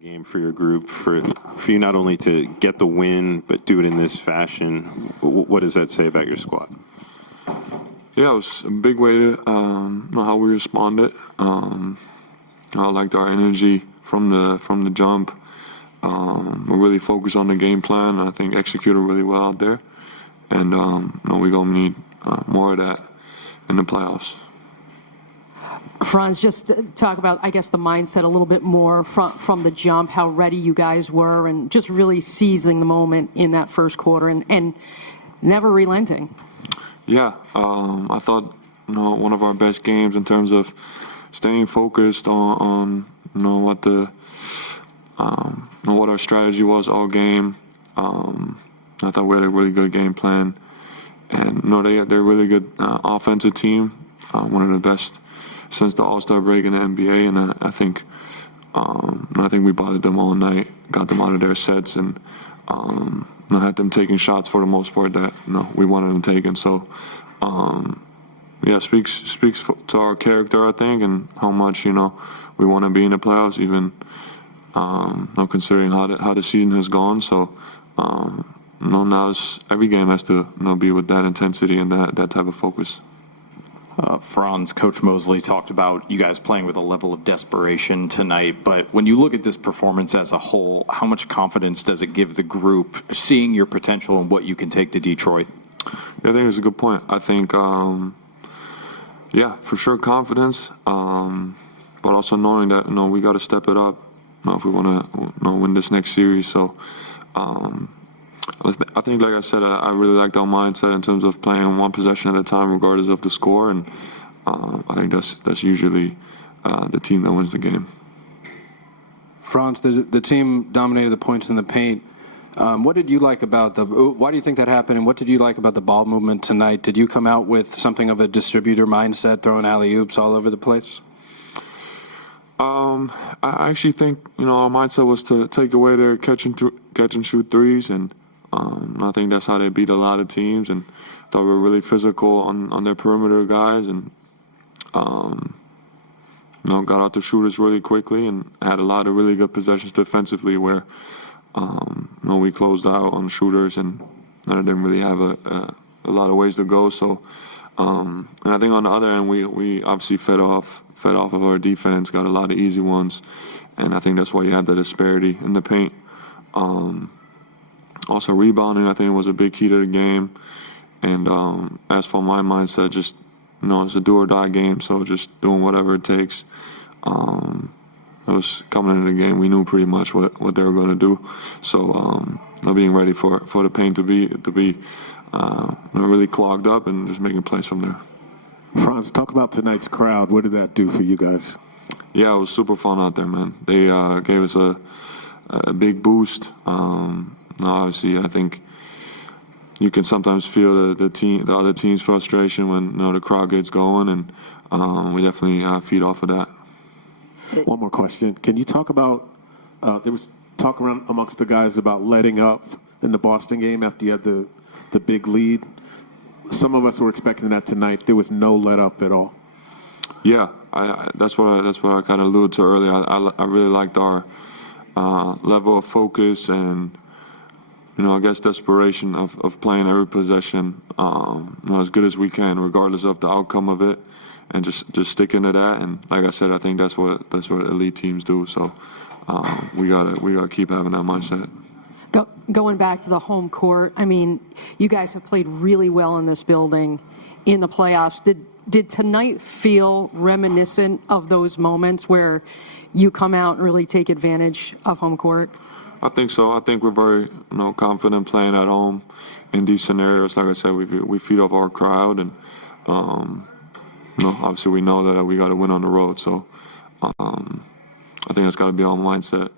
game for your group, for you not only to get the win but do it in this fashion. What does that say about your squad? Yeah, it was a big way to know how we responded. I liked our energy from the jump. We're really focused on the game plan. I think executed really well out there, and we're gonna need more of that in the playoffs. Franz, just talk about, I guess, the mindset a little bit more from the jump, how ready you guys were, and just really seizing the moment in that first quarter and never relenting. Yeah, I thought one of our best games in terms of staying focused on what our strategy was all game. I thought we had a really good game plan, and they're a really good offensive team, one of the best since the All-Star break in the NBA, and I think we bothered them all night, got them out of their sets, and had them taking shots for the most part that we wanted them taking. So speaks to our character, I think, and how much we want to be in the playoffs, even considering how the season has gone. So now every game has to be with that intensity and that type of focus. Franz, Coach Mosley talked about you guys playing with a level of desperation tonight, but when you look at this performance as a whole, how much confidence does it give the group seeing your potential and what you can take to Detroit? Yeah, I think it's a good point. I think, for sure confidence, but also knowing that, we got to step it up if we want to win this next series. So I think, like I said, I really liked our mindset in terms of playing one possession at a time, regardless of the score, and I think that's usually the team that wins the game. Franz, the team dominated the points in the paint. What did you like about why do you think that happened, and what did you like about the ball movement tonight? Did you come out with something of a distributor mindset, throwing alley-oops all over the place? I actually think, our mindset was to take away their catch and shoot threes, and I think that's how they beat a lot of teams, and thought we were really physical on their perimeter guys, and got out the shooters really quickly and had a lot of really good possessions defensively where we closed out on shooters and I didn't really have a lot of ways to go. So and I think on the other end we obviously fed off of our defense, got a lot of easy ones, and I think that's why you had the disparity in the paint. Also, rebounding, I think, was a big key to the game. And as for my mindset, just, it's a do-or-die game, so just doing whatever it takes. It was coming into the game, we knew pretty much what they were going to do. So being ready for the paint to be really clogged up and just making plays from there. Franz, talk about tonight's crowd. What did that do for you guys? Yeah, it was super fun out there, man. They gave us a big boost. Obviously, I think you can sometimes feel the other team's frustration when the crowd gets going, and we definitely feed off of that. One more question. Can you talk about there was talk around amongst the guys about letting up in the Boston game after you had the big lead? Some of us were expecting that tonight. There was no let up at all. Yeah, that's what I kind of alluded to earlier. I really liked our level of focus and I guess desperation of playing every possession as good as we can, regardless of the outcome of it, and just sticking to that. And like I said, I think that's what elite teams do. So we gotta keep having that mindset. Going back to the home court, I mean, you guys have played really well in this building in the playoffs. Did tonight feel reminiscent of those moments where you come out and really take advantage of home court? I think so. I think we're very confident playing at home in these scenarios. Like I said, we feed off our crowd, and obviously we know that we got to win on the road. So I think it's got to be our mindset.